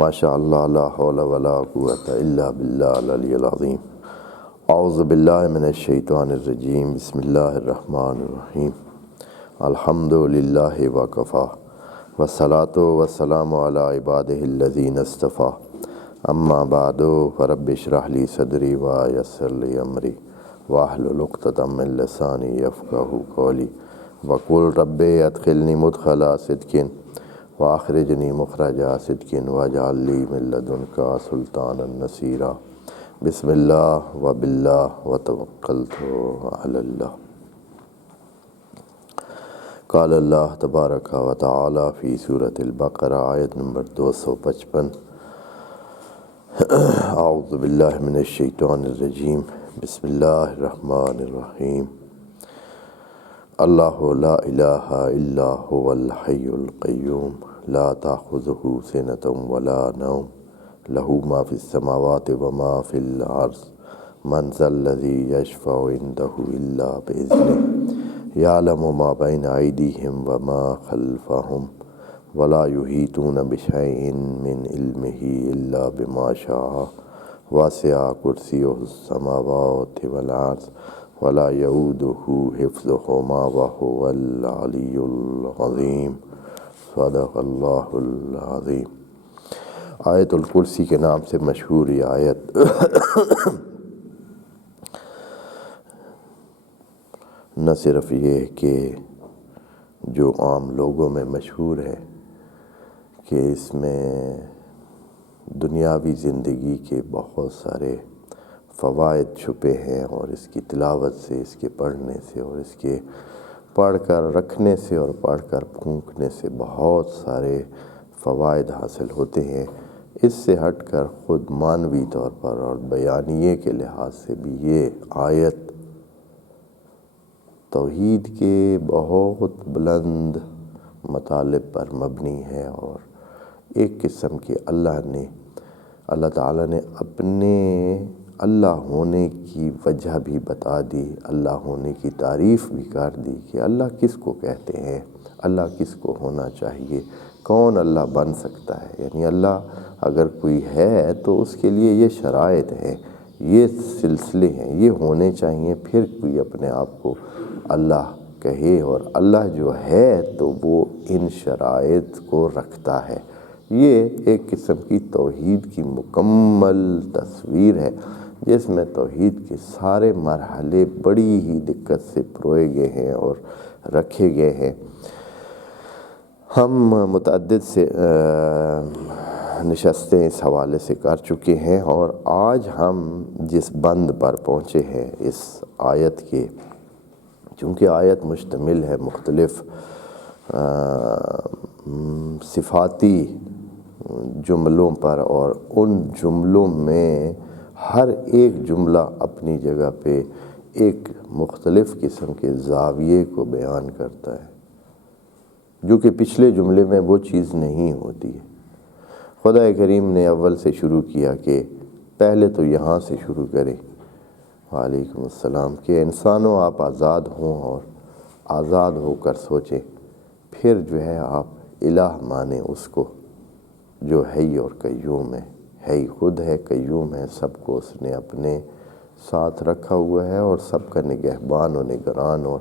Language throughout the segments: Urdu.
ماشاء اللہ لا حول ولا قوۃ الا باللہ العلی العظیم۔ اعوذ باللہ من الشیطان الرجیم، بسم اللہ الرحمن الرحیم۔ الحمد للہ وکفیٰ والصلاۃ والسلام علی عبادہ الذین اصطفیٰ، اما بعد فرب اشرح لی صدری ویسر لی امری واحلل عقدۃ من لسانی یفقہوا قولی وقل رب ادخلنی مدخل صدق واخرجنی مخرج صدق واجعل لی من لدنک سلطانا نصیرا۔ بسم اللہ وباللہ وتوکلت علی اللہ۔ قال اللہ تبارک و تعالی فی سورۃ البقرہ، آیت نمبر 255۔ اعوذ باللہ من الشیطان الرجیم، بسم اللہ الرحمن الرحیم۔ اللہ لا الہ الا هو الحی القیوم لا تأخذہ سنۃ ولا نوم لہ ما فی السماوات وما فی الارض من ذا الذی یشفع عندہ الا بإذنہ یعلم ما بین ایدیہم وما خلفہم ولا یحیطون بشیء من علمہ الا بما شاء وسع کرسیہ السماوات والارض ولا یؤودہ حفظہما وہو العلی العظیم۔ صدق اللہ العظیم۔ آیت الکرسی کے نام سے مشہور یہ آیت نہ صرف یہ کہ جو عام لوگوں میں مشہور ہے کہ اس میں دنیاوی زندگی کے بہت سارے فوائد چھپے ہیں، اور اس کی تلاوت سے، اس کے پڑھنے سے، اور اس کے پڑھ کر رکھنے سے اور پڑھ کر پھونکنے سے بہت سارے فوائد حاصل ہوتے ہیں۔ اس سے ہٹ کر خود معنوی طور پر اور بیانیے کے لحاظ سے بھی یہ آیت توحید کے بہت بلند مطالب پر مبنی ہے، اور ایک قسم کے اللہ تعالیٰ نے اپنے اللہ ہونے کی وجہ بھی بتا دی، اللہ ہونے کی تعریف بھی کر دی کہ اللہ کس کو کہتے ہیں، اللہ کس کو ہونا چاہیے، کون اللہ بن سکتا ہے۔ یعنی اللہ اگر کوئی ہے تو اس کے لیے یہ شرائط ہیں، یہ سلسلے ہیں، یہ ہونے چاہیے، پھر کوئی اپنے آپ کو اللہ کہے۔ اور اللہ جو ہے تو وہ ان شرائط کو رکھتا ہے۔ یہ ایک قسم کی توحید کی مکمل تصویر ہے، جس میں توحید کے سارے مرحلے بڑی ہی دقت سے پروئے گئے ہیں اور رکھے گئے ہیں۔ ہم متعدد سے نشستیں اس حوالے سے کر چکے ہیں، اور آج ہم جس بند پر پہنچے ہیں اس آیت کے، چونکہ آیت مشتمل ہے مختلف صفاتی جملوں پر، اور ان جملوں میں ہر ایک جملہ اپنی جگہ پہ ایک مختلف قسم کے زاویے کو بیان کرتا ہے، جو کہ پچھلے جملے میں وہ چیز نہیں ہوتی ہے۔ خدا کریم نے اول سے شروع کیا کہ پہلے تو یہاں سے شروع کریں، وعلیکم السلام، کہ انسانوں آپ آزاد ہوں اور آزاد ہو کر سوچیں، پھر جو ہے آپ الہ مانیں اس کو جو حی اور قیوم ہے۔ حی خود ہے، قیوم ہے، سب کو اس نے اپنے ساتھ رکھا ہوا ہے، اور سب کا نگہبان اور نگران اور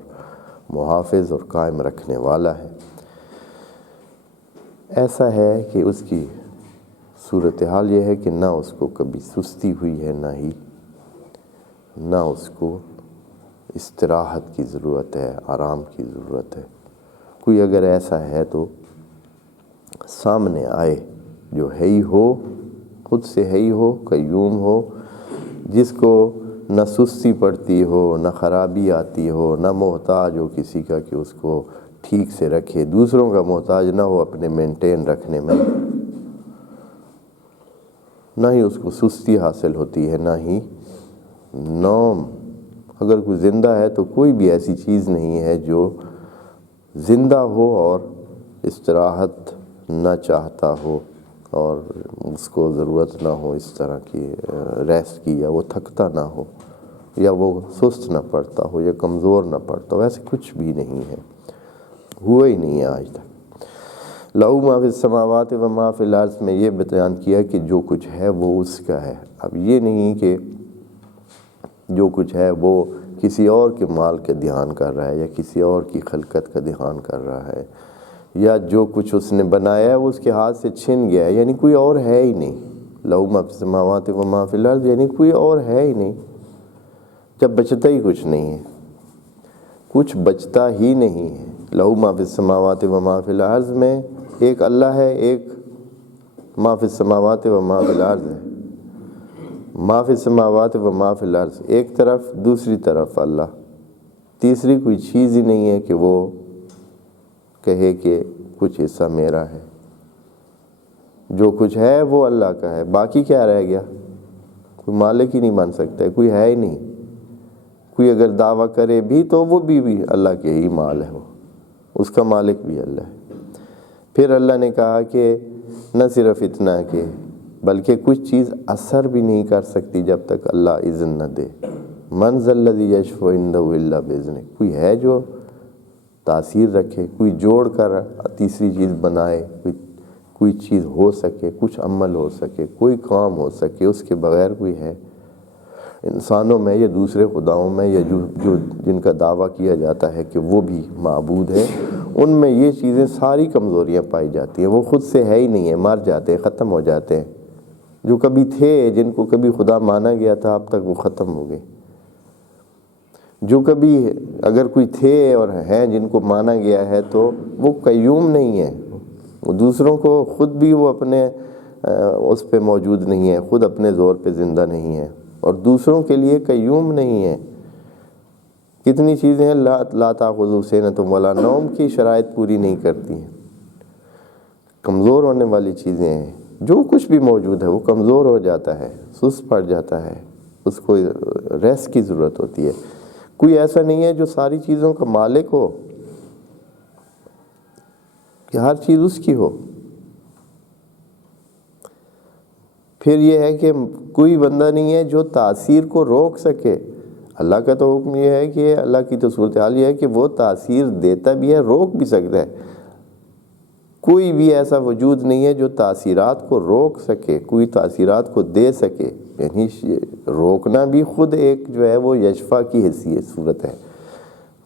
محافظ اور قائم رکھنے والا ہے۔ ایسا ہے کہ اس کی صورتحال یہ ہے کہ نہ اس کو کبھی سستی ہوئی ہے، نہ اس کو استراحت کی ضرورت ہے، آرام کی ضرورت ہے۔ کوئی اگر ایسا ہے تو سامنے آئے جو حی ہو، خود سے حی ہو، قیوم ہو، جس کو نہ سستی پڑتی ہو، نہ خرابی آتی ہو، نہ محتاج ہو کسی کا کہ اس کو ٹھیک سے رکھے، دوسروں کا محتاج نہ ہو اپنے مینٹین رکھنے میں، نہ ہی اس کو سستی حاصل ہوتی ہے، نہ ہی نوم۔ اگر کوئی زندہ ہے تو کوئی بھی ایسی چیز نہیں ہے جو زندہ ہو اور استراحت نہ چاہتا ہو، اور اس کو ضرورت نہ ہو اس طرح کی ریسٹ کی، یا وہ تھکتا نہ ہو، یا وہ سست نہ پڑتا ہو، یا کمزور نہ پڑتا ہو۔ ایسے کچھ بھی نہیں ہے، ہوا ہی نہیں ہے آج تک۔ لہو ما فی السماوات و ما فی الارض میں یہ بیان کیا کہ جو کچھ ہے وہ اس کا ہے۔ اب یہ نہیں کہ جو کچھ ہے وہ کسی اور کے مال کا دھیان کر رہا ہے یا کسی اور کی خلقت کا دھیان کر رہا ہے، یا جو کچھ اس نے بنایا ہے وہ اس کے ہاتھ سے چھن گیا ہے، یعنی کوئی اور ہے ہی نہیں۔ لہو ما فی السماوات و ما فی الارض یعنی کوئی اور ہے ہی نہیں، جب بچتا ہی کچھ نہیں ہے، کچھ بچتا ہی نہیں ہے۔ لہو ما فی السماوات و ما فی الارض میں ایک اللہ ہے، ایک ما فی السماوات و ما فی الارض ہے۔ ما فی السماوات و ما فی الارض ایک طرف، دوسری طرف اللہ، تیسری کوئی چیز ہی نہیں ہے کہ وہ کہے کہ کچھ حصہ میرا ہے۔ جو کچھ ہے وہ اللہ کا ہے، باقی کیا رہ گیا؟ کوئی مالک ہی نہیں بن سکتا ہے، کوئی ہے ہی نہیں۔ کوئی اگر دعویٰ کرے بھی تو وہ بھی اللہ کے ہی مال ہے، وہ اس کا مالک بھی اللہ ہے۔ پھر اللہ نے کہا کہ نہ صرف اتنا کہ بلکہ کچھ چیز اثر بھی نہیں کر سکتی جب تک اللہ اذن نہ دے۔ من ذا الذی یشفع عندہ الا باذنہ، کوئی ہے جو تاثیر رکھے، کوئی جوڑ کر تیسری چیز بنائے، کوئی چیز ہو سکے، کچھ عمل ہو سکے، کوئی کام ہو سکے، اس کے بغیر کوئی ہے؟ انسانوں میں یا دوسرے خداؤں میں یا جو جن کا دعویٰ کیا جاتا ہے کہ وہ بھی معبود ہے، ان میں یہ چیزیں ساری کمزوریاں پائی جاتی ہیں، وہ خود سے ہے ہی نہیں ہے، مر جاتے ہیں، ختم ہو جاتے ہیں۔ جو کبھی تھے، جن کو کبھی خدا مانا گیا تھا، اب تک وہ ختم ہو گئے۔ جو کبھی اگر کوئی تھے اور ہیں جن کو مانا گیا ہے تو وہ قیوم نہیں ہے، وہ دوسروں کو خود بھی وہ اپنے اس پہ موجود نہیں ہے، خود اپنے زور پہ زندہ نہیں ہے، اور دوسروں کے لیے قیوم نہیں ہے۔ کتنی چیزیں ہیں لا تأخذہ سنۃ ولا نوم کی شرائط پوری نہیں کرتی ہیں، کمزور ہونے والی چیزیں ہیں۔ جو کچھ بھی موجود ہے وہ کمزور ہو جاتا ہے، سست پڑ جاتا ہے، اس کو ریسٹ کی ضرورت ہوتی ہے۔ کوئی ایسا نہیں ہے جو ساری چیزوں کا مالک ہو، کہ ہر چیز اس کی ہو۔ پھر یہ ہے کہ کوئی بندہ نہیں ہے جو تاثیر کو روک سکے۔ اللہ کا تو حکم یہ ہے کہ اللہ کی تو صورتحال یہ ہے کہ وہ تاثیر دیتا بھی ہے، روک بھی سکتا ہے۔ کوئی بھی ایسا وجود نہیں ہے جو تاثیرات کو روک سکے، کوئی تاثیرات کو دے سکے، یعنی روکنا بھی خود ایک جو ہے وہ یشفع کی حیثیت صورت ہے،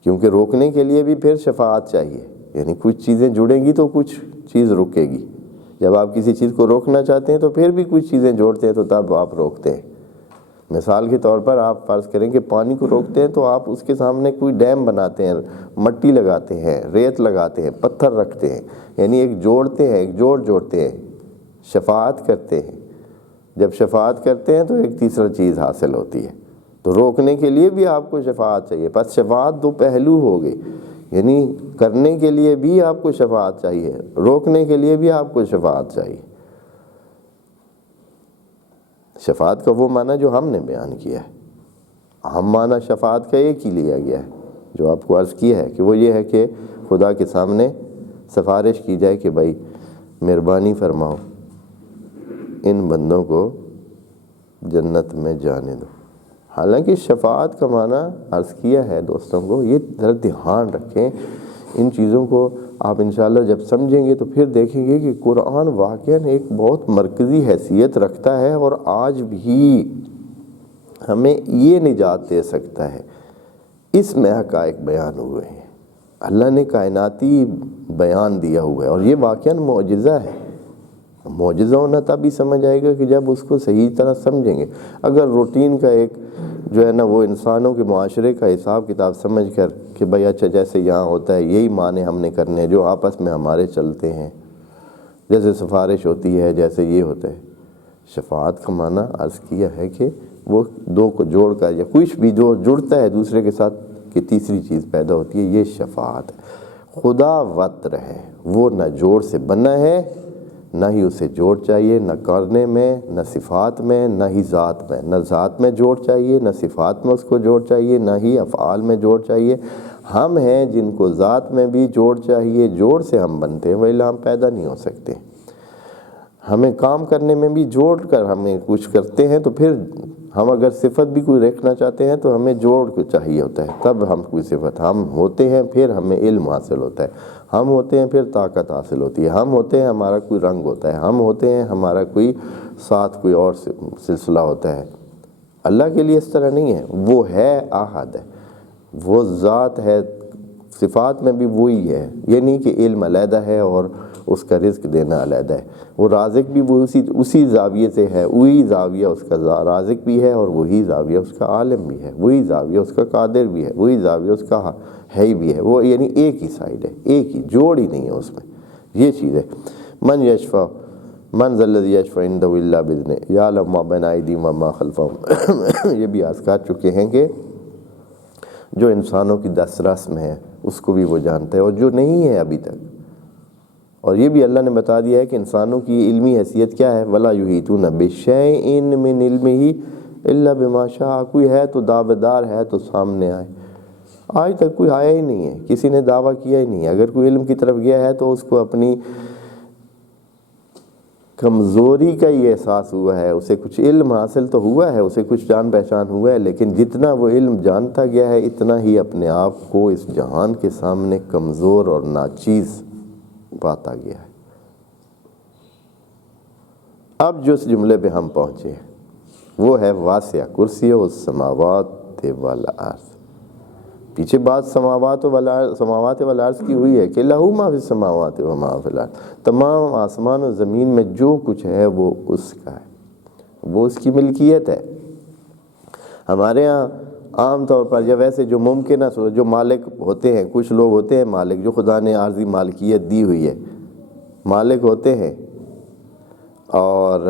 کیونکہ روکنے کے لیے بھی پھر شفاعت چاہیے، یعنی کچھ چیزیں جڑیں گی تو کچھ چیز رکے گی۔ جب آپ کسی چیز کو روکنا چاہتے ہیں تو پھر بھی کچھ چیزیں جوڑتے ہیں تو تب آپ روکتے ہیں۔ مثال کے طور پر آپ فرض کریں کہ پانی کو روکتے ہیں تو آپ اس کے سامنے کوئی ڈیم بناتے ہیں، مٹی لگاتے ہیں، ریت لگاتے ہیں، پتھر رکھتے ہیں، یعنی ایک جوڑتے ہیں، ایک جوڑتے ہیں، شفاعت کرتے ہیں۔ جب شفاعت کرتے ہیں تو ایک تیسرا چیز حاصل ہوتی ہے۔ تو روکنے کے لیے بھی آپ کو شفاعت چاہیے، بس شفاعت دو پہلو ہو گئی، یعنی کرنے کے لیے بھی آپ کو شفاعت چاہیے، روکنے کے لیے بھی آپ کو شفاعت چاہیے۔ شفاعت کا وہ معنی جو ہم نے بیان کیا ہے، ہم معنی شفاعت کا ایک ہی لیا گیا ہے جو آپ کو عرض کیا ہے، کہ وہ یہ ہے کہ خدا کے سامنے سفارش کی جائے کہ بھائی مہربانی فرماؤ، ان بندوں کو جنت میں جانے دو۔ حالانکہ شفاعت کا معنی عرض کیا ہے دوستوں کو، یہ ذرا دھیان رکھیں ان چیزوں کو۔ آپ انشاءاللہ جب سمجھیں گے تو پھر دیکھیں گے کہ قرآن واقعاً ایک بہت مرکزی حیثیت رکھتا ہے، اور آج بھی ہمیں یہ نجات دے سکتا ہے۔ اس میں حقائق بیان ہوئے ہیں، اللہ نے کائناتی بیان دیا ہوا ہے، اور یہ واقعاً معجزہ ہے۔ معجزہ ہونا تبھی سمجھ آئے گا کہ جب اس کو صحیح طرح سمجھیں گے۔ اگر روٹین کا ایک جو ہے نا وہ انسانوں کے معاشرے کا حساب کتاب سمجھ کر کہ بھئی اچھا جیسے یہاں ہوتا ہے یہی معنی ہم نے کرنے ہیں جو آپس میں ہمارے چلتے ہیں، جیسے سفارش ہوتی ہے، جیسے یہ ہوتا ہے۔ شفاعت کا معنی عرض کیا ہے کہ وہ دو کو جوڑ کر یا کچھ بھی جو جڑتا ہے دوسرے کے ساتھ کہ تیسری چیز پیدا ہوتی ہے، یہ شفاعت ہے۔ خدا وطر ہے، وہ نہ جوڑ سے بنا ہے، نہ ہی اسے جوڑ چاہیے، نہ کرنے میں، نہ صفات میں، نہ ہی ذات میں۔ نہ ذات میں جوڑ چاہیے، نہ صفات میں اس کو جوڑ چاہیے، نہ ہی افعال میں جوڑ چاہیے۔ ہم ہیں جن کو ذات میں بھی جوڑ چاہیے، جوڑ سے ہم بنتے ہیں، وإلا ہم پیدا نہیں ہو سکتے۔ ہمیں کام کرنے میں بھی جوڑ کر ہمیں کچھ کرتے ہیں تو پھر ہم اگر صفت بھی کوئی رکھنا چاہتے ہیں تو ہمیں جوڑ کو چاہیے ہوتا ہے، تب ہم کوئی صفت، ہم ہوتے ہیں پھر ہمیں علم حاصل ہوتا ہے، ہم ہوتے ہیں پھر طاقت حاصل ہوتی ہے، ہم ہوتے ہیں ہمارا کوئی رنگ ہوتا ہے، ہم ہوتے ہیں ہمارا کوئی ساتھ کوئی اور سلسلہ ہوتا ہے۔ اللہ کے لیے اس طرح نہیں ہے، وہ ہے احد ہے، وہ ذات ہے، صفات میں بھی وہی ہے۔ یہ نہیں کہ علم علیحدہ ہے اور اس کا رزق دینا علیحدہ ہے، وہ رازق بھی وہ اسی زاویے سے ہے، وہی زاویہ اس کا رازق بھی ہے اور وہی زاویہ اس کا عالم بھی ہے، وہی زاویہ اس کا قادر بھی ہے، وہی زاویہ اس کا ہے بھی ہے، وہ یعنی ایک ہی سائڈ ہے، ایک ہی، جوڑ ہی نہیں ہے اس میں، یہ چیز ہے۔ من یشفع من ذا الذی یشفع عندہ الا باذنہ یعلم ما بین ایدیہم وما خلفہم۔ یہ بھی عرض کر چکے ہیں کہ جو انسانوں کی دسترس میں ہے اس کو بھی وہ جانتا ہے، اور جو نہیں ہے ابھی تک، اور یہ بھی اللہ نے بتا دیا ہے کہ انسانوں کی علمی حیثیت کیا ہے، وَلَا يُحِيطُونَ بِشَيْءٍ مِّنْ عِلْمِهِ إِلَّا بِمَا شَاءَ۔ کوئی ہے تو دعویدار ہے تو سامنے آئے، آج تک کوئی آیا ہی نہیں ہے، کسی نے دعویٰ کیا ہی نہیں ہے۔ اگر کوئی علم کی طرف گیا ہے تو اس کو اپنی کمزوری کا یہ احساس ہوا ہے، اسے کچھ علم حاصل تو ہوا ہے، اسے کچھ جان پہچان ہوا ہے، لیکن جتنا وہ علم جانتا گیا ہے اتنا ہی اپنے آپ کو اس جہان کے سامنے کمزور اور ناچیز پاتا گیا ہے۔ اب جو اس جملے پہ ہم پہنچے ہیں وہ ہے واسع کرسی السماوات والارض۔ پیچھے بات سماوات والارض کی ہوئی ہے کہ لہو ما فی السماوات و ما فی الارض، تمام آسمان و زمین میں جو کچھ ہے وہ اس کا ہے، وہ اس کی ملکیت ہے۔ ہمارے ہاں عام طور پر یا ویسے جو ممکنہ جو مالک ہوتے ہیں، کچھ لوگ ہوتے ہیں مالک، جو خدا نے عارضی مالکیت دی ہوئی ہے، مالک ہوتے ہیں، اور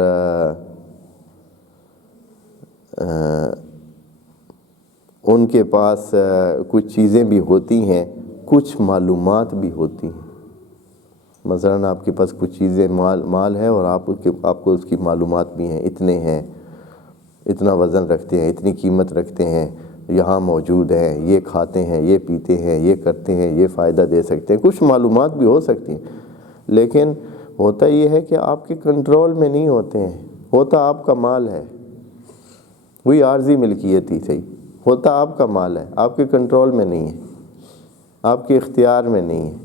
ان کے پاس کچھ چیزیں بھی ہوتی ہیں، کچھ معلومات بھی ہوتی ہیں۔ مثلاً آپ کے پاس کچھ چیزیں مال ہے اور آپ کو اس کی معلومات بھی ہیں، اتنے ہیں، اتنا وزن رکھتے ہیں، اتنی قیمت رکھتے ہیں، یہاں موجود ہیں، یہ کھاتے ہیں، یہ پیتے ہیں، یہ کرتے ہیں، یہ فائدہ دے سکتے ہیں، کچھ معلومات بھی ہو سکتی ہیں، لیکن ہوتا یہ ہے کہ آپ کے کنٹرول میں نہیں ہوتے ہیں، ہوتا آپ کا مال ہے، وہی عارضی ملکیت ہی صحیح، ہوتا آپ کا مال ہے، آپ کے کنٹرول میں نہیں ہے، آپ کے اختیار میں نہیں ہے،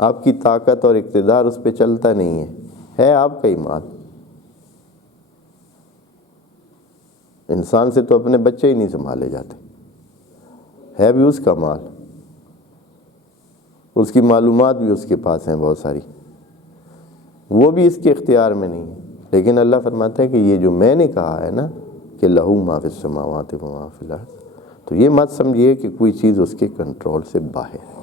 آپ کی طاقت اور اقتدار اس پہ چلتا نہیں ہے آپ کا ہی مال۔ انسان سے تو اپنے بچے ہی نہیں سنبھالے جاتے، ہے بھی اس کا مال، اس کی معلومات بھی اس کے پاس ہیں بہت ساری، وہ بھی اس کے اختیار میں نہیں ہے، لیکن اللہ فرماتا ہے کہ یہ جو میں نے کہا ہے نا کہ لہو ما فی السماوات و ما فی الارض، تو یہ مت سمجھیے کہ کوئی چیز اس کے کنٹرول سے باہر ہے،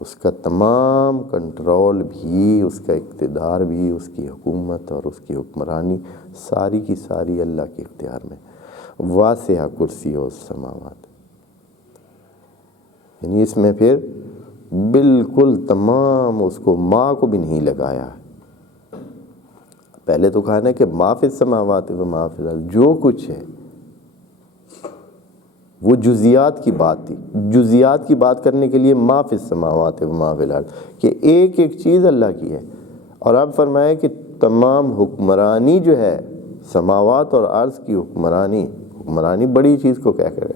اس کا تمام کنٹرول بھی، اس کا اقتدار بھی، اس کی حکومت اور اس کی حکمرانی ساری کی ساری اللہ کے اختیار میں۔ واسع کرسی السماوات، یعنی اس میں پھر بالکل تمام اس کو ماں کو بھی نہیں لگایا۔ پہلے تو کہا نا کہ ما فی السماوات و ما فی الارض، جو کچھ ہے، وہ جزیات کی بات تھی، جزیات کی بات کرنے کے لیے ما فی السماوات و ما فی الارض، کہ ایک ایک چیز اللہ کی ہے، اور اب فرمایا کہ تمام حکمرانی جو ہے، سماوات اور عرض کی حکمرانی بڑی چیز کو کہہ کر،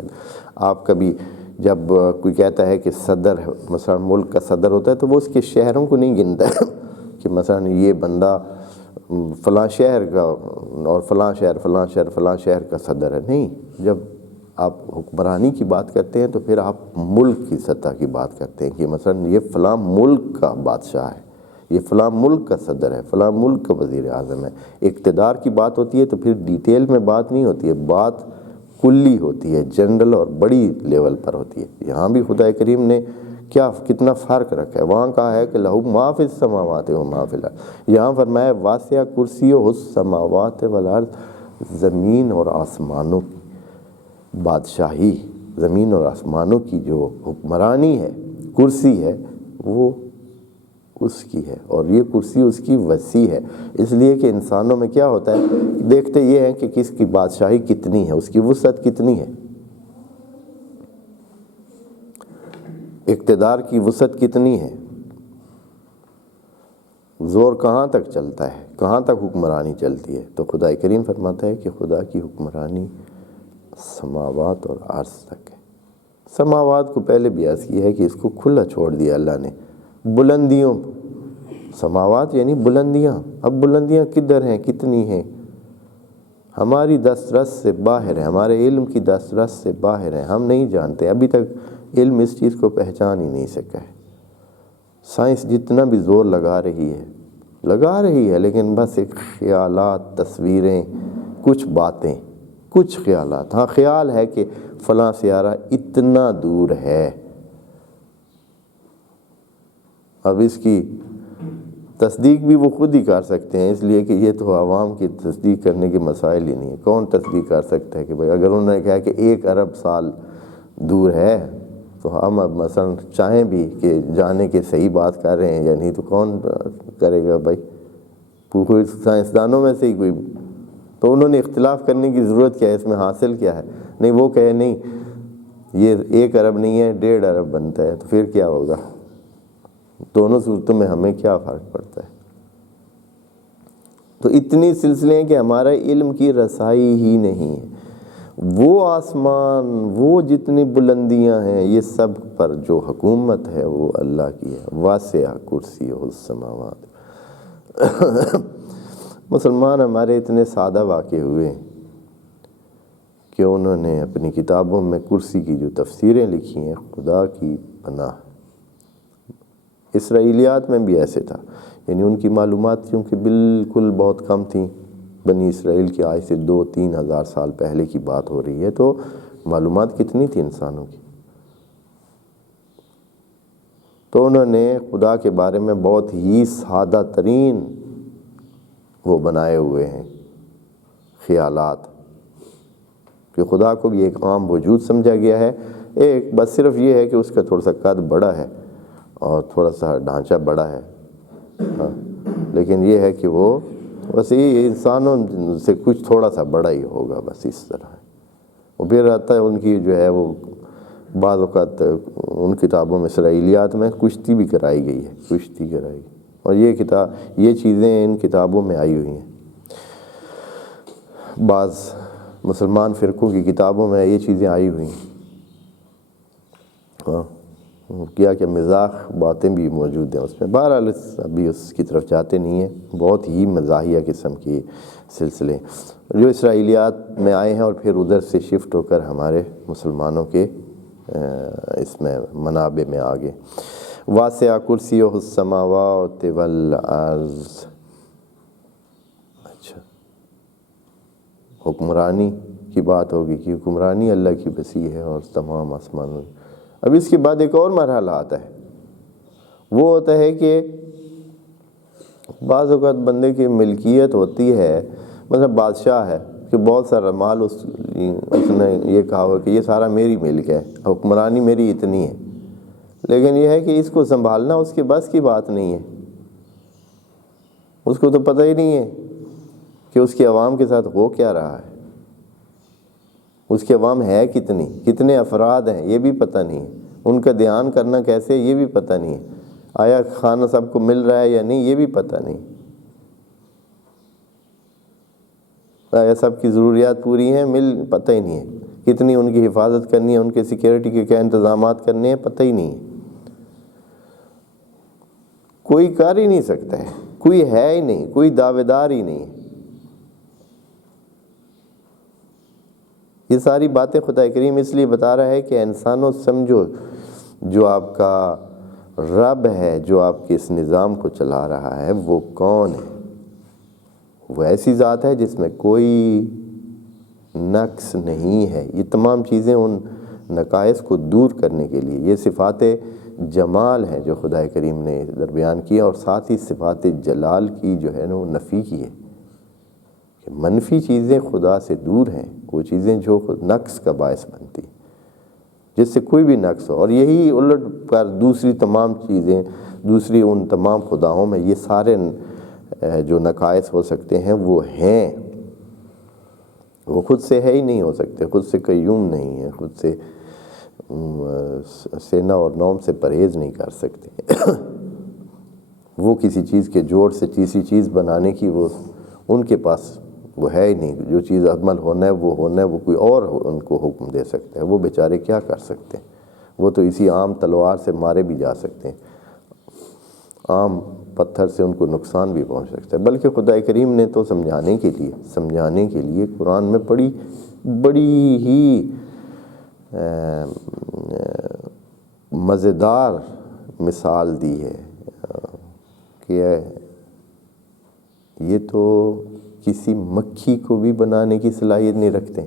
آپ کبھی جب کوئی کہتا ہے کہ صدر ہے، مثلا ملک کا صدر ہوتا ہے، تو وہ اس کے شہروں کو نہیں گنتا ہے کہ مثلا یہ بندہ فلاں شہر کا اور فلاں شہر کا صدر ہے، نہیں، جب آپ حکمرانی کی بات کرتے ہیں تو پھر آپ ملک کی سطح کی بات کرتے ہیں کہ مثلا یہ فلاں ملک کا بادشاہ ہے، یہ فلاں ملک کا صدر ہے، فلاں ملک کا وزیر اعظم ہے۔ اقتدار کی بات ہوتی ہے تو پھر ڈیٹیل میں بات نہیں ہوتی ہے، بات کلی ہوتی ہے، جنرل اور بڑی لیول پر ہوتی ہے۔ یہاں بھی خدا کریم نے کتنا فرق رکھا ہے، وہاں کہا ہے کہ لہو ما فی السماوات و ما فی الارض، یہاں فرمایا واسع کرسی السماوات والارض، زمین اور آسمانوں کی بادشاہی، زمین اور آسمانوں کی جو حکمرانی ہے، کرسی ہے، وہ اس کی ہے، اور یہ کرسی اس کی وسیع ہے، اس لیے کہ انسانوں میں کیا ہوتا ہے، دیکھتے یہ ہیں کہ کس کی بادشاہی کتنی ہے، اس کی وسعت کتنی ہے، اقتدار کی وسعت کتنی ہے۔ زور کہاں تک چلتا ہے، کہاں تک حکمرانی چلتی ہے؟ تو خدا کریم فرماتا ہے کہ خدا کی حکمرانی سماوات اور عرض تک ہے۔ سماوات کو پہلے بھی عرض کی ہے کہ اس کو کھلا چھوڑ دیا اللہ نے، بلندیوں، سماوات یعنی بلندیاں۔ اب بلندیاں کدھر ہیں، کتنی ہیں، ہماری دسترس سے باہر ہے، ہمارے علم کی دسترس سے باہر ہے، ہم نہیں جانتے، ابھی تک علم اس چیز کو پہچان ہی نہیں سکا ہے۔ سائنس جتنا بھی زور لگا رہی ہے لیکن بس ایک خیالات، تصویریں، کچھ باتیں، کچھ خیالات۔ ہاں خیال ہے کہ فلاں سیارہ اتنا دور ہے، اب اس کی تصدیق بھی وہ خود ہی کر سکتے ہیں، اس لیے کہ یہ تو عوام کی تصدیق کرنے کے مسائل ہی نہیں ہے۔ کون تصدیق کر سکتا ہے کہ بھائی اگر انہوں نے کہا کہ 1 ارب سال دور ہے، تو ہم اب مثلا چاہیں بھی کہ جانے کے صحیح بات کر رہے ہیں یا نہیں، تو کون کرے گا بھائی؟ کوئی سائنسدانوں میں سے ہی کوئی، تو انہوں نے اختلاف کرنے کی ضرورت کیا ہے، اس میں حاصل کیا ہے؟ نہیں وہ کہے نہیں یہ 1 ارب نہیں ہے 1.5 ارب بنتا ہے، تو پھر کیا ہوگا؟ دونوں صورتوں میں ہمیں کیا فرق پڑتا ہے؟ تو اتنی سلسلے ہیں کہ ہمارا علم کی رسائی ہی نہیں ہے۔ وہ آسمان، وہ جتنی بلندیاں ہیں، یہ سب پر جو حکومت ہے وہ اللہ کی ہے۔ واسع کرسیہ السماوات۔ مسلمان ہمارے اتنے سادہ واقع ہوئے کہ انہوں نے اپنی کتابوں میں کرسی کی جو تفسیریں لکھی ہیں، خدا کی پناہ۔ اسرائیلیات میں بھی ایسے تھا، یعنی ان کی معلومات کیونکہ بالکل بہت کم تھیں، بنی اسرائیل کی آج سے 2-3 ہزار سال پہلے کی بات ہو رہی ہے، تو معلومات کتنی تھی انسانوں کی؟ تو انہوں نے خدا کے بارے میں بہت ہی سادہ ترین وہ بنائے ہوئے ہیں خیالات، کہ خدا کو بھی ایک عام وجود سمجھا گیا ہے، ایک بس صرف یہ ہے کہ اس کا تھوڑا سا قد بڑا ہے اور تھوڑا سا ڈھانچہ بڑا ہے، لیکن یہ ہے کہ وہ بس یہ انسانوں سے کچھ تھوڑا سا بڑا ہی ہوگا، بس اس طرح ہے۔ وہ پھر آتا ہے ان کی جو ہے وہ بعض اوقات ان کتابوں میں، اسرائیلیات میں کشتی بھی کرائی گئی ہے، کشتی کرائی گئی، اور یہ چیزیں ان کتابوں میں آئی ہوئی ہیں۔ بعض مسلمان فرقوں کی کتابوں میں یہ چیزیں آئی ہوئی ہیں۔ ہاں کیا مزاح باتیں بھی موجود ہیں اس میں، بہرحال ابھی اس کی طرف جاتے نہیں ہیں، بہت ہی مزاحیہ قسم کی سلسلے جو اسرائیلیات میں آئے ہیں اور پھر ادھر سے شفٹ ہو کر ہمارے مسلمانوں کے اس میں منابع میں آگے۔ واسع کرسیہ السماوات والارض۔ اچھا، حکمرانی کی بات ہوگی کہ حکمرانی اللہ کی وسیع ہے اور تمام آسمانوں۔ اب اس کے بعد ایک اور مرحلہ آتا ہے، وہ ہوتا ہے کہ بعض اوقات بندے کی ملکیت ہوتی ہے، مثلا بادشاہ ہے کہ بہت سارا مال اس نے یہ کہا ہوا کہ یہ سارا میری ملک ہے، حکمرانی میری اتنی ہے، لیکن یہ ہے کہ اس کو سنبھالنا اس کے بس کی بات نہیں ہے۔ اس کو تو پتہ ہی نہیں ہے کہ اس کے عوام کے ساتھ ہو کیا رہا ہے، اس کے عوام ہے کتنے افراد ہیں یہ بھی پتہ نہیں ہے، ان کا دھیان کرنا کیسے یہ بھی پتہ نہیں ہے، آیا کھانا سب کو مل رہا ہے یا نہیں یہ بھی پتہ نہیں، آیا سب کی ضروریات پوری ہیں پتہ ہی نہیں ہے، کتنی ان کی حفاظت کرنی ہے، ان کے سیکیورٹی کے کیا انتظامات کرنے ہیں پتہ ہی نہیں ہے، کوئی کر ہی نہیں سکتا ہے، کوئی ہے ہی نہیں، کوئی دعوے دار ہی نہیں ہے۔ یہ ساری باتیں خدا کریم اس لیے بتا رہا ہے کہ انسانوں سمجھو، جو آپ کا رب ہے، جو آپ کے اس نظام کو چلا رہا ہے، وہ کون ہے؟ وہ ایسی ذات ہے جس میں کوئی نقص نہیں ہے۔ یہ تمام چیزیں ان نقائص کو دور کرنے کے لیے، یہ صفات جمال ہیں جو خدا کریم نے ادھر بیان کیا، اور ساتھ ہی صفات جلال کی جو ہے نا وہ نفی کی ہے، کہ منفی چیزیں خدا سے دور ہیں، وہ چیزیں جو نقص کا باعث بنتی، جس سے کوئی بھی نقص ہو، اور یہی الٹ کر دوسری تمام چیزیں، دوسری ان تمام خداؤں میں یہ سارے جو نقائص ہو سکتے ہیں وہ ہیں، وہ خود سے ہے ہی نہیں ہو سکتے، خود سے قیوم نہیں ہے، خود سے سینا اور نوم سے پرہیز نہیں کر سکتے۔ وہ کسی چیز کے جوڑ سے تیسری چیز بنانے کی وہ ان کے پاس وہ ہے ہی نہیں. جو چیز عمل ہونا ہے وہ کوئی اور ان کو حکم دے سکتا ہے. وہ بیچارے کیا کر سکتے ہیں؟ وہ تو اسی عام تلوار سے مارے بھی جا سکتے ہیں, عام پتھر سے ان کو نقصان بھی پہنچ سکتا ہے. بلکہ خدا کریم نے تو سمجھانے کے لیے قرآن میں بڑی ہی مزیدار مثال دی ہے کہ یہ تو کسی مکھی کو بھی بنانے کی صلاحیت نہیں رکھتے.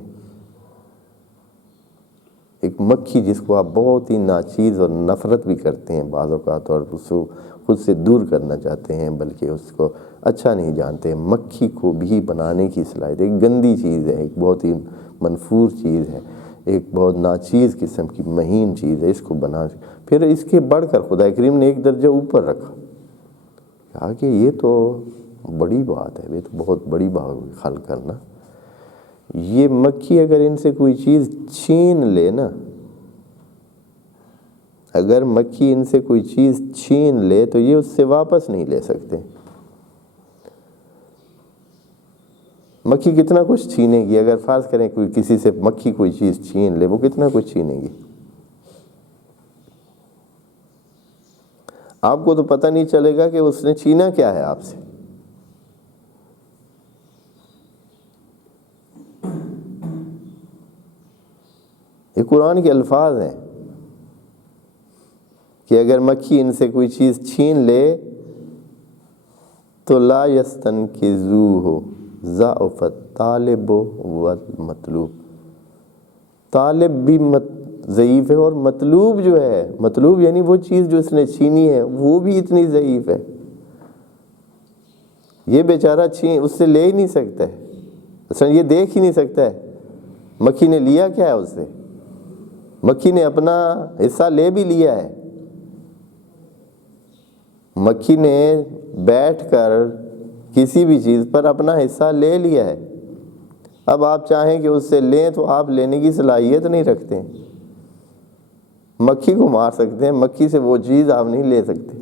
ایک مکھی جس کو آپ بہت ہی ناچیز اور نفرت بھی کرتے ہیں بعض اوقات, اور اس کو خود سے دور کرنا چاہتے ہیں, بلکہ اس کو اچھا نہیں جانتے, مکھی کو بھی بنانے کی صلاحیت. ایک گندی چیز ہے, ایک بہت ہی منفور چیز ہے, ایک بہت ناچیز قسم کی مہین چیز ہے. اس کو بنا, پھر اس کے بڑھ کر خدا کریم نے ایک درجہ اوپر رکھا, کہا کہ یہ تو بڑی بات ہے, یہ تو بہت بڑی بات خلق کرنا. یہ مکھی اگر ان سے کوئی چیز چھین لے نا, اگر مکھی ان سے کوئی چیز چھین لے تو یہ اس سے واپس نہیں لے سکتے. مکھی کتنا کچھ چھینے گی؟ اگر فرض کریں کوئی کسی سے مکھی کوئی چیز چھین لے, وہ کتنا کچھ چھینے گی؟ آپ کو تو پتہ نہیں چلے گا کہ اس نے چھینا کیا ہے آپ سے. یہ قرآن کے الفاظ ہیں کہ اگر مکھی ان سے کوئی چیز چھین لے تو لا یستنقذوہ ضعف الطالب والمطلوب. طالب بھی ضعیف ہے, اور مطلوب جو ہے, مطلوب یعنی وہ چیز جو اس نے چھینی ہے وہ بھی اتنی ضعیف ہے. یہ بیچارہ اس سے لے ہی نہیں سکتا ہے, اصلا یہ دیکھ ہی نہیں سکتا ہے مکھی نے لیا کیا ہے اس سے. مکھی نے اپنا حصہ لے بھی لیا ہے, مکھی نے بیٹھ کر کسی بھی چیز پر اپنا حصہ لے لیا ہے. اب آپ چاہیں کہ اس سے لیں تو آپ لینے کی صلاحیت نہیں رکھتے. مکھی کو مار سکتے ہیں, مکھی سے وہ چیز آپ نہیں لے سکتے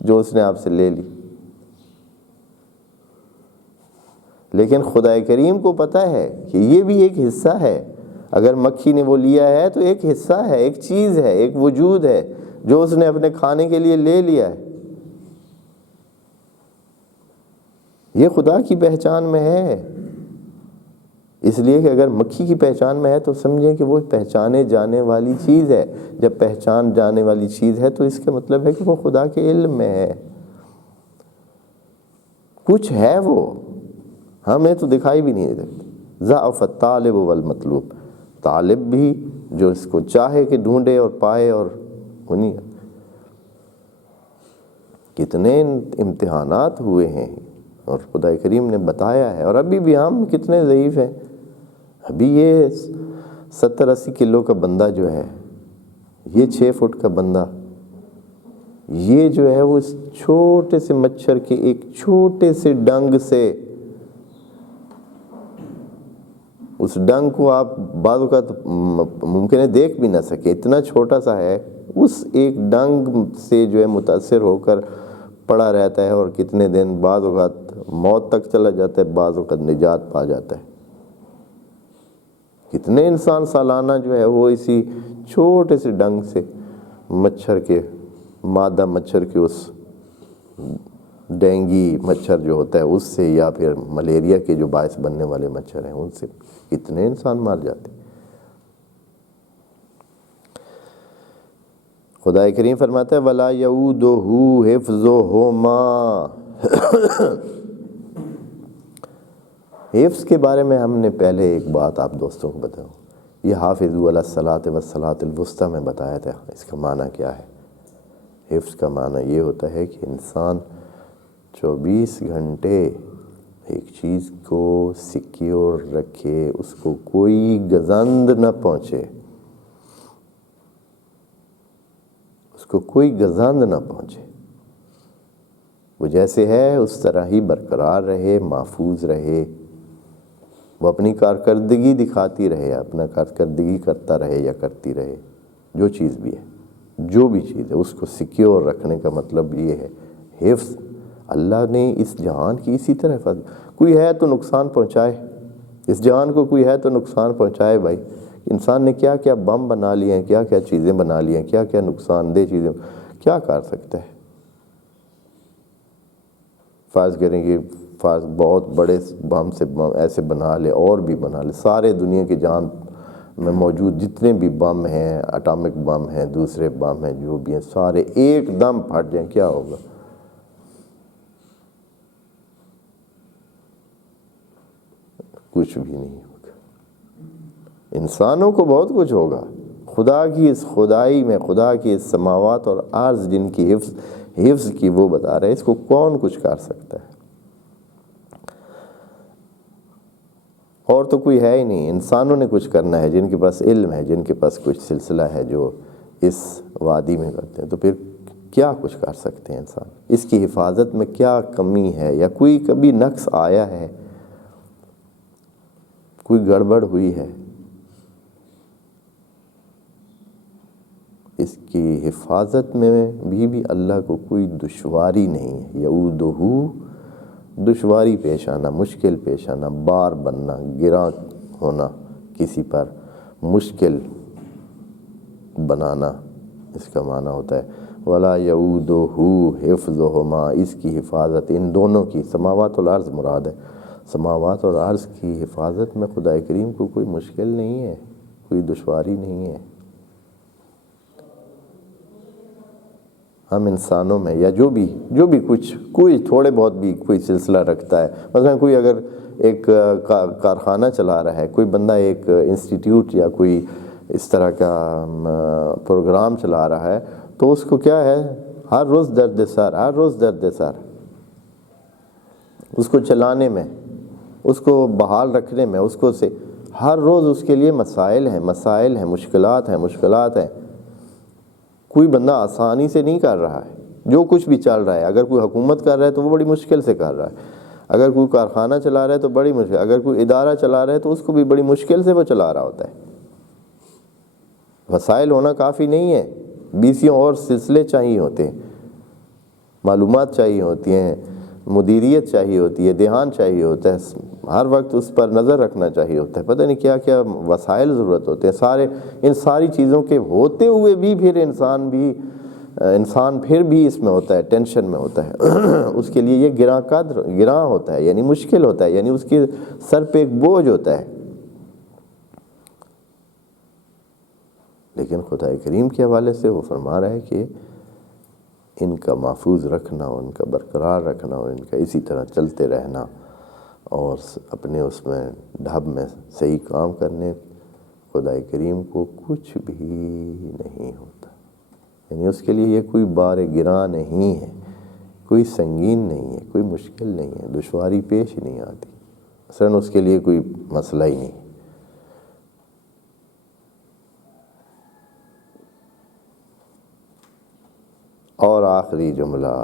جو اس نے آپ سے لے لی. لیکن خدا کریم کو پتہ ہے کہ یہ بھی ایک حصہ ہے. اگر مکھی نے وہ لیا ہے تو ایک حصہ ہے, ایک چیز ہے, ایک وجود ہے جو اس نے اپنے کھانے کے لیے لے لیا ہے. یہ خدا کی پہچان میں ہے. اس لیے کہ اگر مکھی کی پہچان میں ہے تو سمجھیں کہ وہ پہچانے جانے والی چیز ہے. جب پہچان جانے والی چیز ہے تو اس کا مطلب ہے کہ وہ خدا کے علم میں ہے, کچھ ہے, وہ ہمیں تو دکھائی بھی نہیں دیتا. ضعف الطالب والمطلوب, طالب بھی جو اس کو چاہے کہ ڈھونڈے اور پائے, اور انہیں کتنے امتحانات ہوئے ہیں اور خدا کریم نے بتایا ہے. اور ابھی بھی ہم کتنے ضعیف ہیں. ابھی یہ 70-80 کلو کا بندہ جو ہے, یہ 6 فٹ کا بندہ, یہ جو ہے وہ اس چھوٹے سے مچھر کے ایک چھوٹے سے ڈنگ سے, اس ڈنگ کو آپ بعض اوقات ممکن ہے دیکھ بھی نہ سکے, اتنا چھوٹا سا ہے, اس ایک ڈنگ سے جو ہے متاثر ہو کر پڑا رہتا ہے, اور کتنے دن بعض اوقات موت تک چلا جاتا ہے, بعض اوقات نجات پا جاتا ہے. کتنے انسان سالانہ جو ہے وہ اسی چھوٹے سے ڈنگ سے مچھر کے, مادہ مچھر کے, اس ڈینگی مچھر جو ہوتا ہے اس سے, یا پھر ملیریا کے جو باعث بننے والے مچھر ہیں ان سے کتنے انسان مار جاتے ہیں. خدا کریم فرماتا ہے وَلَا يَؤُودُهُ حِفْظُهُمَا. حفظ کے بارے میں ہم نے پہلے ایک بات آپ دوستوں کو بتاؤں. یہ حافظوا علی الصلاۃ والصلاۃ الوسطیٰ میں بتایا تھا. اس کا معنی کیا ہے؟ حفظ کا معنی یہ ہوتا ہے کہ انسان 24 گھنٹے ایک چیز کو سیکیور رکھے, اس کو کوئی گزند نہ پہنچے, اس کو کوئی گزند نہ پہنچے, وہ جیسے ہے اس طرح ہی برقرار رہے, محفوظ رہے, وہ اپنی کارکردگی دکھاتی رہے, اپنا کارکردگی کرتا رہے یا کرتی رہے. جو چیز بھی ہے, جو بھی چیز ہے, اس کو سیکیور رکھنے کا مطلب یہ ہے حفظ اللہ نے اس جہان کی اسی طرح حفاظت. کوئی ہے تو نقصان پہنچائے، اس جہان کو کوئی ہے تو نقصان پہنچائے بھائی. انسان نے کیا کیا بم بنا لیے ہیں، کیا کیا چیزیں بنا لی ہیں، کیا کیا نقصان دہ چیزیں، کیا کر سکتا ہے. فرض کریں کہ بہت بڑے بم سے ایسے بنا لے اور بھی بنا لے، سارے دنیا کے جہان میں موجود جتنے بھی بم ہیں، اٹامک بم ہیں، دوسرے بم ہیں، جو بھی ہیں، سارے ایک دم پھٹ جائیں، کیا ہوگا؟ کچھ بھی نہیں ہوگا. انسانوں کو بہت کچھ ہوگا. خدا کی اس خدائی میں، خدا کی اس سماوات اور ارض جن کی حفظ کی وہ بتا رہے ہیں، اس کو کون کچھ کر سکتا ہے؟ اور تو کوئی ہے ہی نہیں. انسانوں نے کچھ کرنا ہے، جن کے پاس علم ہے، جن کے پاس کچھ سلسلہ ہے جو اس وادی میں کرتے ہیں، تو پھر کیا کچھ کر سکتے ہیں انسان؟ اس کی حفاظت میں کیا کمی ہے، یا کوئی کبھی نقص آیا ہے، کوئی گڑبڑ ہوئی ہے؟ اس کی حفاظت میں بھی اللہ کو کوئی دشواری نہیں ہے. یعودہ، دشواری پیش آنا، مشکل پیش آنا، بار بننا، گراں ہونا، کسی پر مشکل بنانا، اس کا معنی ہوتا ہے ولا یعودہ حفظہما، اس کی حفاظت، ان دونوں کی، سماوات والارض مراد ہے. سماوات اور ارض کی حفاظت میں خدا کریم کو کوئی مشکل نہیں ہے، کوئی دشواری نہیں ہے. ہم انسانوں میں یا جو بھی کچھ کوئی تھوڑے بہت بھی کوئی سلسلہ رکھتا ہے، مثلا کوئی اگر ایک کارخانہ چلا رہا ہے، کوئی بندہ ایک انسٹیٹیوٹ یا کوئی اس طرح کا پروگرام چلا رہا ہے، تو اس کو کیا ہے، ہر روز درد سر اس کو چلانے میں، اس کو بحال رکھنے میں، اس کو ہر روز اس کے لیے مسائل ہیں، مشکلات ہیں. کوئی بندہ آسانی سے نہیں کر رہا ہے جو کچھ بھی چل رہا ہے. اگر کوئی حکومت کر رہا ہے تو وہ بڑی مشکل سے کر رہا ہے، اگر کوئی کارخانہ چلا رہا ہے تو بڑی مشکل، اگر کوئی ادارہ چلا رہا ہے تو اس کو بھی بڑی مشکل سے وہ چلا رہا ہوتا ہے. وسائل ہونا کافی نہیں ہے، 20 اور سلسلے چاہیے ہوتے ہیں، معلومات چاہیے ہوتی ہیں، مدیریت چاہیے ہوتی ہے، دھیان چاہیے ہوتا ہے، ہر وقت اس پر نظر رکھنا چاہیے ہوتا ہے، پتہ نہیں کیا کیا وسائل ضرورت ہوتے ہیں. ان ساری چیزوں کے ہوتے ہوئے بھی پھر انسان پھر بھی اس میں ہوتا ہے، ٹینشن میں ہوتا ہے. اس کے لیے یہ گراں ہوتا ہے، یعنی مشکل ہوتا ہے، یعنی اس کے سر پہ ایک بوجھ ہوتا ہے. لیکن خدا کریم کے حوالے سے وہ فرما رہا ہے کہ ان کا محفوظ رکھنا، ان کا برقرار رکھنا، اور ان کا اسی طرح چلتے رہنا، اور اپنے اس میں ڈھب میں صحیح کام کرنے، خدا کریم کو کچھ بھی نہیں ہوتا. یعنی اس کے لیے یہ کوئی بار گراں نہیں ہے، کوئی سنگین نہیں ہے، کوئی مشکل نہیں ہے، دشواری پیش ہی نہیں آتی، مثلا اس کے لیے کوئی مسئلہ ہی نہیں. اور آخری جملہ،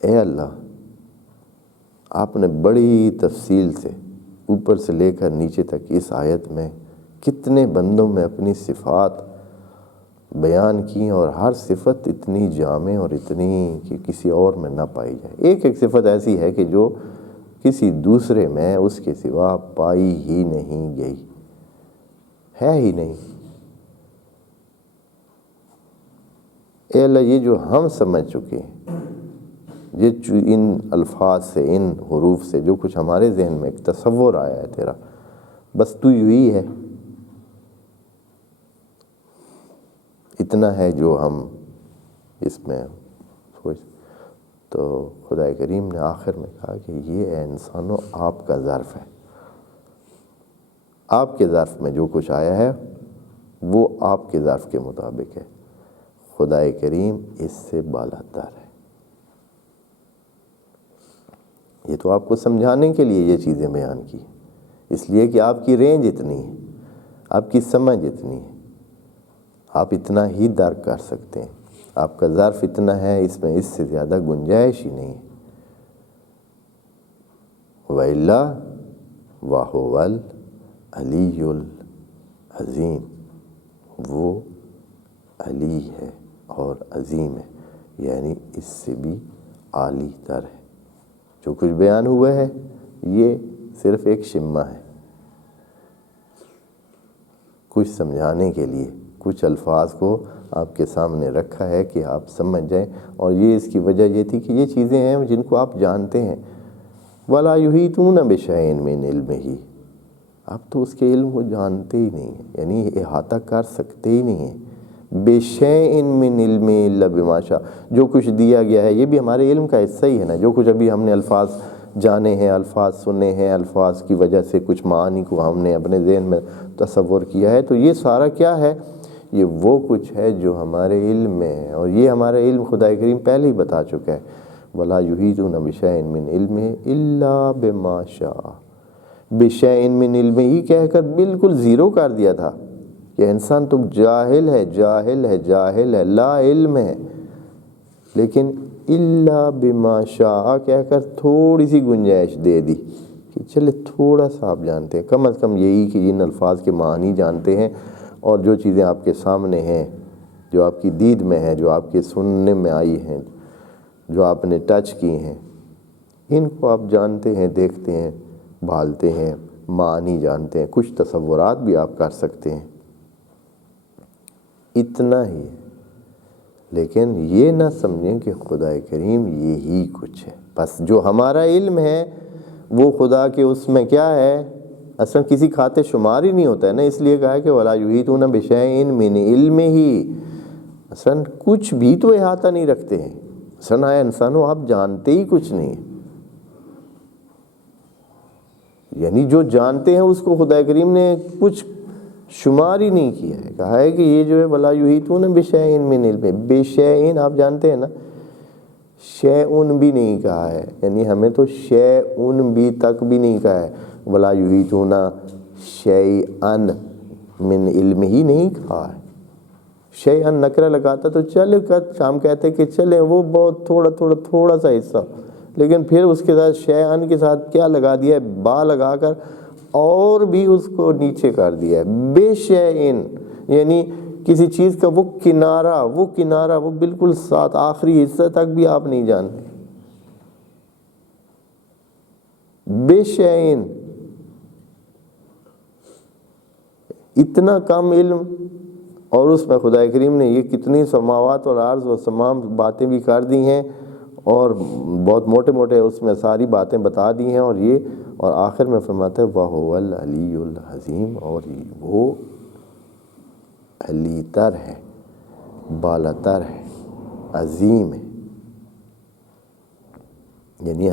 اے اللہ، آپ نے بڑی تفصیل سے اوپر سے لے کر نیچے تک اس آیت میں کتنے بندوں میں اپنی صفات بیان کی، اور ہر صفت اتنی جامع اور اتنی کہ کسی اور میں نہ پائی جائے. ایک صفت ایسی ہے کہ جو کسی دوسرے میں اس کے سوا پائی ہی نہیں گئی، ہے ہی نہیں. اے اللہ، یہ جو ہم سمجھ چکے ہیں، یہ ان الفاظ سے، ان حروف سے جو کچھ ہمارے ذہن میں ایک تصور آیا ہے تیرا، بس تو یہی ہے، اتنا ہے جو ہم اس میں سوچ. تو خدا کریم نے آخر میں کہا کہ یہ اے انسانوں آپ کا ظرف ہے، آپ کے ظرف میں جو کچھ آیا ہے وہ آپ کے ظرف کے مطابق ہے. خدا کریم اس سے بالاتر ہے. یہ تو آپ کو سمجھانے کے لیے یہ چیزیں بیان کی، اس لیے کہ آپ کی رینج اتنی ہے، آپ کی سمجھ اتنی ہے، آپ اتنا ہی درک کر سکتے ہیں، آپ کا ظرف اتنا ہے، اس میں اس سے زیادہ گنجائش ہی نہیں ہے. وَإِلَّا وَهُوَ الْعَلِيُّ الْعَظِيمُ، وہ علی ہے، اور عظیم ہے، یعنی اس سے بھی عالی تر ہے۔ جو کچھ بیان ہوا ہے یہ صرف ایک شمع ہے، کچھ سمجھانے کے لیے، کچھ الفاظ کو آپ کے سامنے رکھا ہے کہ آپ سمجھ جائیں، اور یہ اس کی وجہ یہ تھی کہ یہ چیزیں ہیں جن کو آپ جانتے ہیں۔ وَلَا يُحِيطُونَ بِشَيْءٍ مِّنْ عِلْمِهِ، آپ تو اس کے علم کو جانتے ہی نہیں ہیں، یعنی احاطہ کر سکتے ہی نہیں ہیں۔ بِشَيْءٍ مِّنْ عِلْمِهِ إِلَّا بِمَا شَاءَ، جو کچھ دیا گیا ہے یہ بھی ہمارے علم کا حصہ ہی ہے نا، جو کچھ ابھی ہم نے الفاظ جانے ہیں، الفاظ سنے ہیں، الفاظ کی وجہ سے کچھ معانی کو ہم نے اپنے ذہن میں تصور کیا ہے، تو یہ سارا کیا ہے؟ یہ وہ کچھ ہے جو ہمارے علم میں ہے، اور یہ ہمارا علم خدا کریم پہلے ہی بتا چکا ہے۔ وَلَا يُحِيطُونَ بِشَيْءٍ مِّنْ عِلْمِهِ إِلَّا بِمَا شَاءَ، بِشَيْءٍ مِّنْ عِلْمِهِ کہہ کر بالکل زیرو کر دیا تھا کہ انسان تو جاہل ہے، جاہل ہے، جاہل ہے، لا علم ہے، لیکن الا بما شاء کہہ کر تھوڑی سی گنجائش دے دی کہ چلے تھوڑا سا آپ جانتے ہیں، کم از کم یہی کہ ان الفاظ کے معنی جانتے ہیں، اور جو چیزیں آپ کے سامنے ہیں، جو آپ کی دید میں ہیں، جو آپ کے سننے میں آئی ہیں، جو آپ نے ٹچ کی ہیں، ان کو آپ جانتے ہیں، دیکھتے ہیں، بھالتے ہیں، معنی جانتے ہیں، کچھ تصورات بھی آپ کر سکتے ہیں، اتنا ہی ہے۔ لیکن یہ نہ سمجھیں کہ خدا کریم یہی کچھ ہے، بس جو ہمارا علم ہے وہ خدا کے اس میں کیا ہے، اصلا کسی کھاتے شمار ہی نہیں ہوتا ہے نا، اس لیے کہا ہے کہ وَلَا يُحِيطُونَ بِشَيْءٍ مِّنْ عِلْمِهِ، اصلا کچھ بھی تو احاطہ نہیں رکھتے ہیں، اصلا آیا انسانوں آپ جانتے ہی کچھ نہیں ہیں، یعنی جو جانتے ہیں اس کو خدا کریم نے کچھ شمار ہی نہیں کیا ہے، کہا ہے کہ یہ جو ہے وَلَا يُحِيطُونَ بِشَيْءٍ مِّنْ عِلْمِهِ، بِشَيْءٍ آپ جانتے ہیں نا، شیئن بھی نہیں کہا ہے، یعنی ہمیں تو شیئن بھی تک بھی نہیں کہا ہے، وَلَا يُحِيطُونَ شَيْئًا مِّنْ عِلْمِهِ نہیں کہا ہے۔ شیئن نکرہ لگاتا تو چلے، ہم کہتے کہ چلیں وہ بہت تھوڑا سا حصہ، لیکن پھر اس کے ساتھ شیئن کے ساتھ کیا لگا دیا ہے، با لگا کر اور بھی اس کو نیچے کر دیا ہے، بے شیئن، یعنی کسی چیز کا وہ کنارہ وہ بالکل ساتھ آخری حصہ تک بھی آپ نہیں جانتے، بے شیئن، اتنا کم علم، اور اس میں خدا کریم نے یہ کتنی سماوات اور عرض و تمام باتیں بھی کر دی ہیں، اور بہت موٹے اس میں ساری باتیں بتا دی ہیں، اور آخر میں فرماتا ہے وَهُوَ الْعَلِيُّ الْعَظِيمُ، اور وہ علی تر ہے، بالا تر ہے، عظیم ہے، یعنی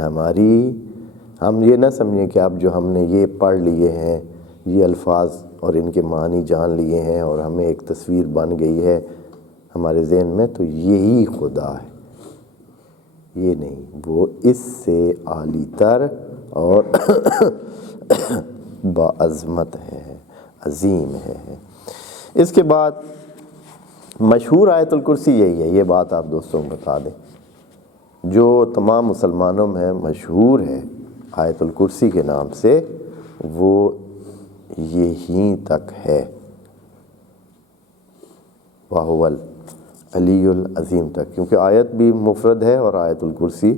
ہم یہ نہ سمجھیں کہ اب جو ہم نے یہ پڑھ لیے ہیں، یہ الفاظ اور ان کے معنی جان لیے ہیں اور ہمیں ایک تصویر بن گئی ہے ہمارے ذہن میں، تو یہی خدا ہے، یہ نہیں، وہ اس سے عالی تر اور باعظمت ہے، عظیم ہے۔ اس کے بعد مشہور آیت الکرسی یہی ہے، یہ بات آپ دوستوں کو بتا دیں، جو تمام مسلمانوں میں مشہور ہے آیت الکرسی کے نام سے، وہ یہیں تک ہے، وَهُوَ الْعَلِيُّ الْعَظِيمُ تک، کیونکہ آیت بھی مفرد ہے اور آیت الکرسی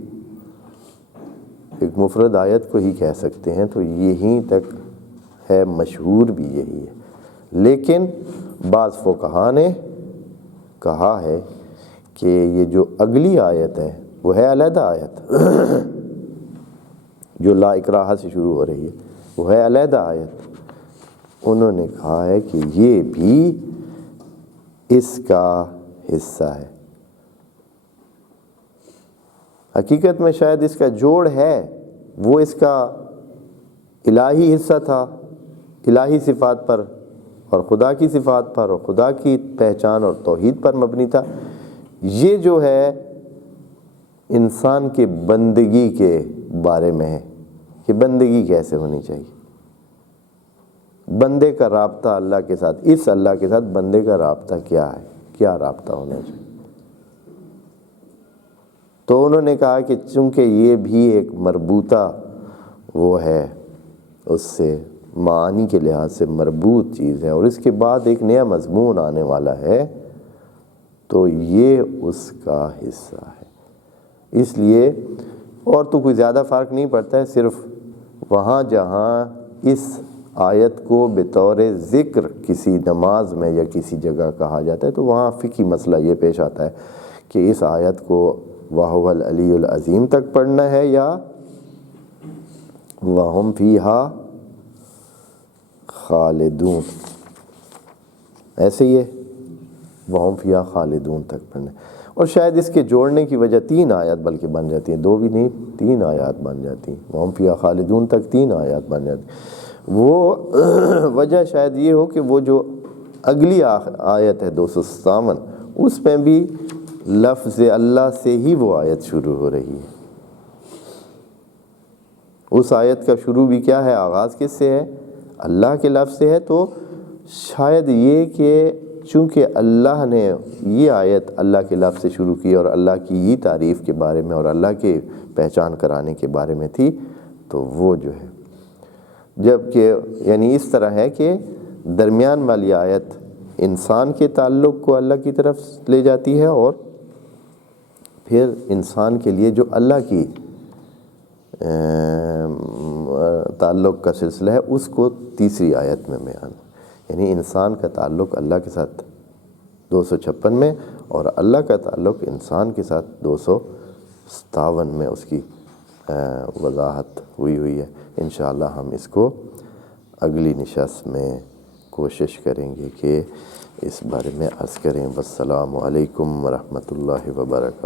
ایک مفرد آیت کو ہی کہہ سکتے ہیں، تو یہیں تک ہے، مشہور بھی یہی ہے۔ لیکن بعض فقہا نے کہا ہے کہ یہ جو اگلی آیت ہے وہ ہے علیحدہ آیت، جو لا اکراہ سے شروع ہو رہی ہے، وہ ہے علیحدہ آیت، انہوں نے کہا ہے کہ یہ بھی اس کا حصہ ہے۔ حقیقت میں شاید اس کا جوڑ ہے، وہ اس کا الہی حصہ تھا، الہی صفات پر اور خدا کی صفات پر اور خدا کی پہچان اور توحید پر مبنی تھا۔ یہ جو ہے انسان کے بندگی کے بارے میں ہے کہ بندگی کیسے ہونی چاہیے، بندے کا رابطہ اللہ کے ساتھ، اس اللہ کے ساتھ بندے کا رابطہ کیا ہے، کیا رابطہ ہونا چاہیے۔ تو انہوں نے کہا کہ چونکہ یہ بھی ایک مربوطہ وہ ہے، اس سے معانی کے لحاظ سے مربوط چیز ہے، اور اس کے بعد ایک نیا مضمون آنے والا ہے تو یہ اس کا حصہ ہے۔ اس لیے اور تو کوئی زیادہ فرق نہیں پڑتا ہے، صرف وہاں جہاں اس آیت کو بطور ذکر کسی نماز میں یا کسی جگہ کہا جاتا ہے تو وہاں فقہی مسئلہ یہ پیش آتا ہے کہ اس آیت کو وَهُوَ الْعَلِيُّ الْعَظِيمُ تک پڑھنا ہے یا وَهُمْ فِيهَا خالدون، ایسے یہ وَهُمْ فِيهَا خالدون تک پڑھنا ہے۔ اور شاید اس کے جوڑنے کی وجہ 3 آیات بلکہ بن جاتی ہیں، 2 بھی نہیں 3 آیات بن جاتی ہیں، وَهُمْ فِيهَا خالدون تک 3 آیات بن جاتی ہیں۔ وہ وجہ شاید یہ ہو کہ وہ جو اگلی آیت ہے 257 اس میں بھی لفظ اللہ سے ہی وہ آیت شروع ہو رہی ہے۔ اس آیت کا شروع بھی کیا ہے، آغاز کس سے ہے، اللہ کے لفظ سے ہے۔ تو شاید یہ کہ چونکہ اللہ نے یہ آیت اللہ کے لفظ سے شروع کی اور اللہ کی یہ تعریف کے بارے میں اور اللہ کے پہچان کرانے کے بارے میں تھی، تو وہ جو ہے جبکہ یعنی اس طرح ہے کہ درمیان والی آیت انسان کے تعلق کو اللہ کی طرف لے جاتی ہے اور پھر انسان کے لیے جو اللہ کی تعلق کا سلسلہ ہے اس کو تیسری آیت میں بیان، یعنی انسان کا تعلق اللہ کے ساتھ 256 میں اور اللہ کا تعلق انسان کے ساتھ 257 میں اس کی وضاحت ہوئی ہے۔ انشاءاللہ ہم اس کو اگلی نشست میں کوشش کریں گے کہ اس بارے میں عرض کریں۔ والسلام علیکم ورحمۃ اللہ وبرکاتہ۔